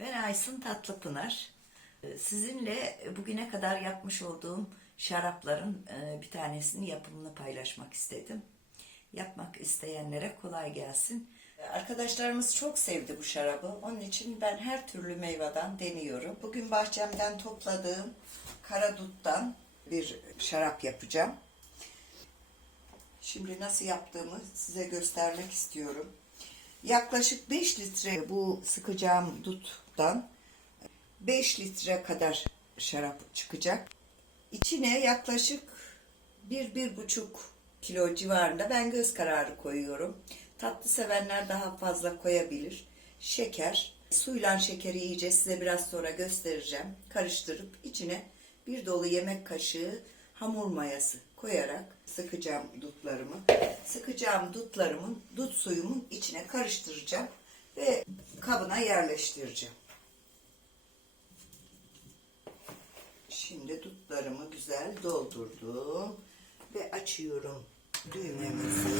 Ben Aysun Tatlıpınar. Ee, Sizinle bugüne kadar yapmış olduğum şarapların e, bir tanesini yapımını paylaşmak istedim. Yapmak isteyenlere kolay gelsin. Arkadaşlarımız çok sevdi bu şarabı. Onun için ben her türlü meyveden deniyorum. Bugün bahçemden topladığım karaduttan bir şarap yapacağım. Şimdi nasıl yaptığımı size göstermek istiyorum. Yaklaşık 5 litre bu sıkacağım duttan 5 litre kadar şarap çıkacak. İçine yaklaşık 1-1,5 kilo civarında ben göz kararı koyuyorum. Tatlı sevenler daha fazla koyabilir. Şeker, suyla şekeri iyice size biraz sonra göstereceğim. Karıştırıp içine bir dolu yemek kaşığı hamur mayası koyarak sıkacağım dutlarımı. Sıkacağım dutlarımın, dut suyumun içine karıştıracağım ve kabına yerleştireceğim. Şimdi dutlarımı güzel doldurdum ve açıyorum düğmemizi.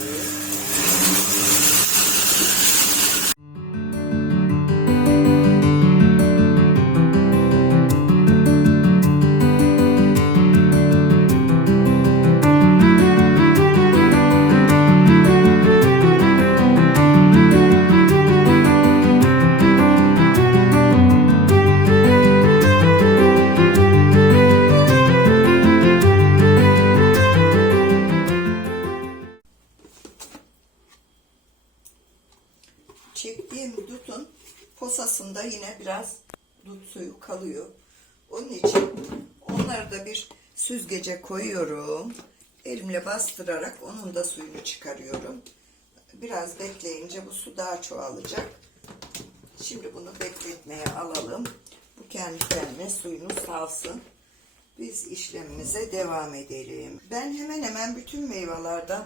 Posasında yine biraz dut suyu kalıyor. Onun için onları da bir süzgece koyuyorum. Elimle bastırarak onun da suyunu çıkarıyorum. Biraz bekleyince bu su daha çoğalacak. Şimdi bunu bekletmeye alalım. Bu kendi kendine suyunu salsın. Biz işlemimize devam edelim. Ben hemen hemen bütün meyvelerden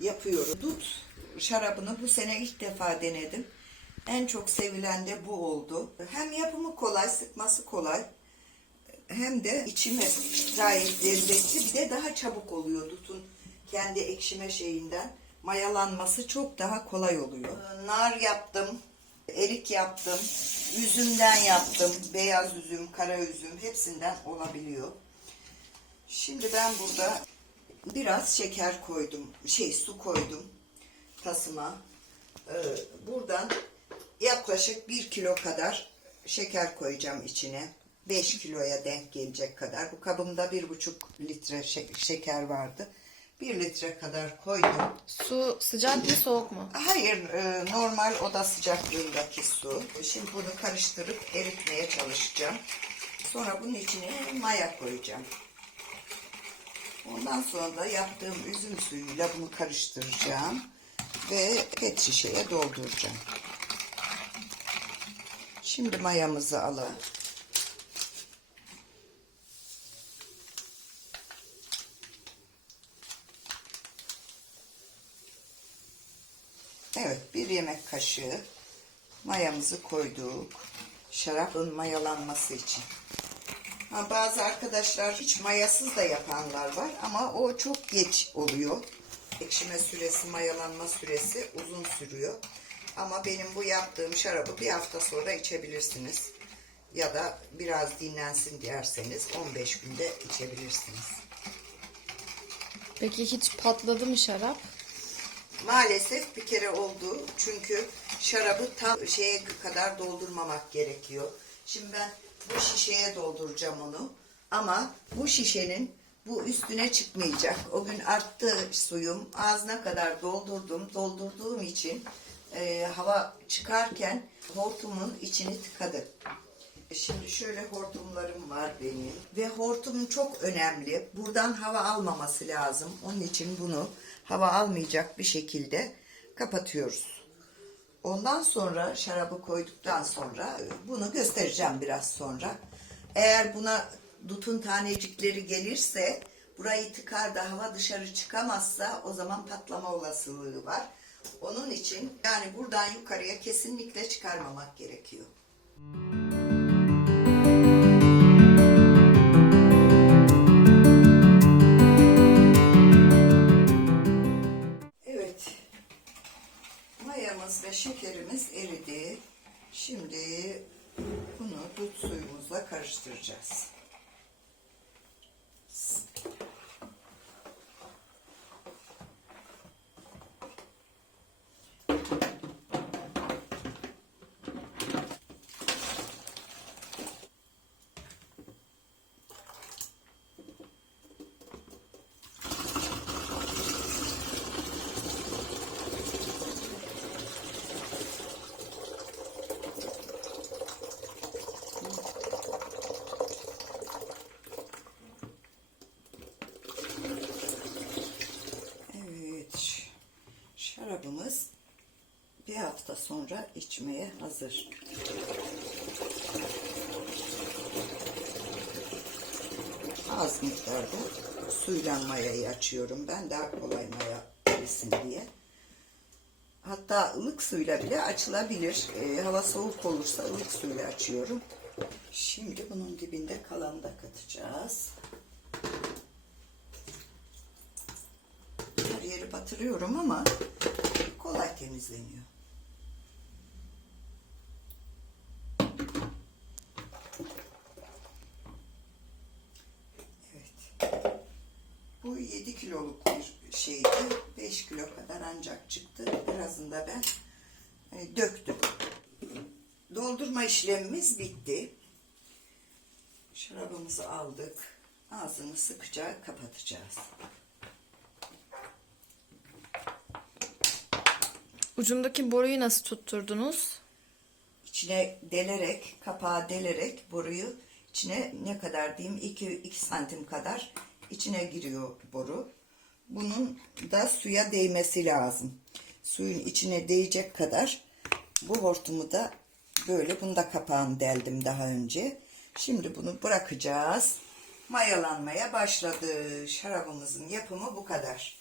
yapıyorum. Dut şarabını bu sene ilk defa denedim. En çok sevilen de bu oldu. Hem yapımı kolay, sıkması kolay. Hem de içimi gayet lezzetli. Bir de daha çabuk oluyor dutun kendi ekşime şeyinden. Mayalanması çok daha kolay oluyor. Nar yaptım, erik yaptım, üzümden yaptım. Beyaz üzüm, kara üzüm hepsinden olabiliyor. Şimdi ben burada biraz şeker koydum. Şey su koydum tasıma. Ee, buradan yaklaşık bir kilo kadar şeker koyacağım içine. 5 kiloya denk gelecek kadar. Bu kabımda bir buçuk litre şe- şeker vardı. 1 litre kadar koydum. Su sıcak mı soğuk mu? Hayır, e, normal oda sıcaklığındaki su. Şimdi bunu karıştırıp eritmeye çalışacağım. Sonra bunun içine maya koyacağım. Ondan sonra da yaptığım üzüm suyuyla bunu karıştıracağım ve pet şişeye dolduracağım. Şimdi mayamızı alalım. Evet, bir yemek kaşığı mayamızı koyduk. Şarabın mayalanması için. Ha, bazı arkadaşlar hiç mayasız da yapanlar var ama o çok geç oluyor. Ekşime süresi, mayalanma süresi uzun sürüyor. Ama benim bu yaptığım şarabı bir hafta sonra içebilirsiniz. Ya da biraz dinlensin derseniz 15 günde içebilirsiniz. Peki hiç patladı mı şarap? Maalesef bir kere oldu. Çünkü şarabı tam şeye kadar doldurmamak gerekiyor. Şimdi ben bu şişeye dolduracağım onu. Ama bu şişenin bu üstüne çıkmayacak. O gün arttı suyum. Ağzına kadar doldurdum. Doldurduğum için e, hava çıkarken hortumun içini tıkadı. Şimdi şöyle hortumlarım var benim ve hortum çok önemli. Buradan hava almaması lazım. Onun için bunu hava almayacak bir şekilde kapatıyoruz. Ondan sonra şarabı koyduktan sonra e, bunu göstereceğim biraz sonra. Eğer buna dutun tanecikleri gelirse burayı tıkar da hava dışarı çıkamazsa o zaman patlama olasılığı var. Onun için yani buradan yukarıya kesinlikle çıkarmamak gerekiyor. Evet. Mayamız ve şekerimiz eridi. Şimdi tuzla karıştıracağız. Evet. ş- Şarabımız bir hafta sonra içmeye hazır. Az miktarda suyla mayayı açıyorum. Ben daha kolay maya erisin diye. Hatta ılık suyla bile açılabilir. Ee, hava soğuk olursa ılık suyla açıyorum. Şimdi bunun dibinde kalanı da katacağız. Her yeri batırıyorum ama kolay temizleniyor. Evet. Bu 7 kiloluk bir şeydi. 5 kilo kadar ancak çıktı. Birazını da ben hani döktüm. Doldurma işlemimiz bitti. Şarabımızı aldık. Ağzını sıkıca kapatacağız. Ucundaki boruyu nasıl tutturdunuz? içine delerek, kapağı delerek boruyu içine ne kadar diyeyim 2 2 santim kadar içine giriyor boru. Bunun da suya değmesi lazım. Suyun içine değecek kadar bu hortumu da böyle bunu da kapağını deldim daha önce. Şimdi bunu bırakacağız. Mayalanmaya başladı. Şarabımızın yapımı bu kadar.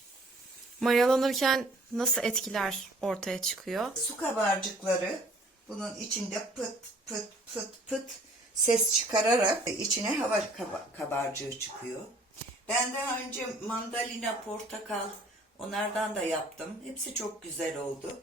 Mayalanırken nasıl etkiler ortaya çıkıyor? Su kabarcıkları bunun içinde pıt pıt pıt pıt ses çıkararak içine hava kaba- kabarcığı çıkıyor. Ben daha önce mandalina, portakal onlardan da yaptım. Hepsi çok güzel oldu.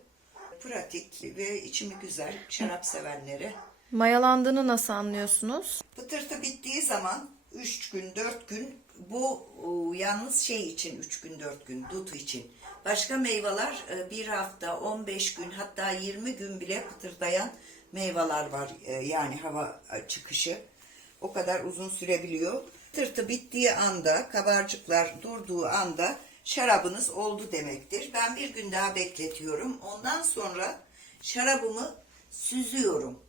Pratik ve içimi güzel şarap sevenlere. Mayalandığını nasıl anlıyorsunuz? Pıtırtı bittiği zaman 3 gün 4 gün bu o, yalnız şey için 3 gün 4 gün dut için. Başka meyveler e, bir hafta 15 gün hatta 20 gün bile pıtırdayan meyveler var e, yani hava e, çıkışı. O kadar uzun sürebiliyor. Pıtırtı bittiği anda kabarcıklar durduğu anda şarabınız oldu demektir. Ben bir gün daha bekletiyorum. Ondan sonra şarabımı süzüyorum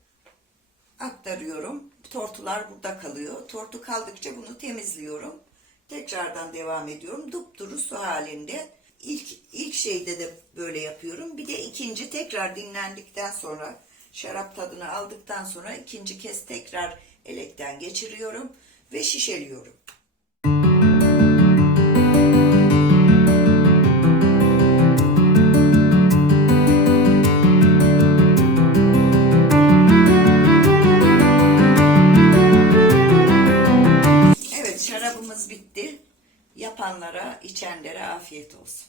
aktarıyorum. Tortular burada kalıyor. Tortu kaldıkça bunu temizliyorum. Tekrardan devam ediyorum. Dupduru su halinde. İlk, ilk şeyde de böyle yapıyorum. Bir de ikinci tekrar dinlendikten sonra şarap tadını aldıktan sonra ikinci kez tekrar elekten geçiriyorum ve şişeliyorum. Evet şarabımız bitti. Yapanlara, içenlere afiyet olsun.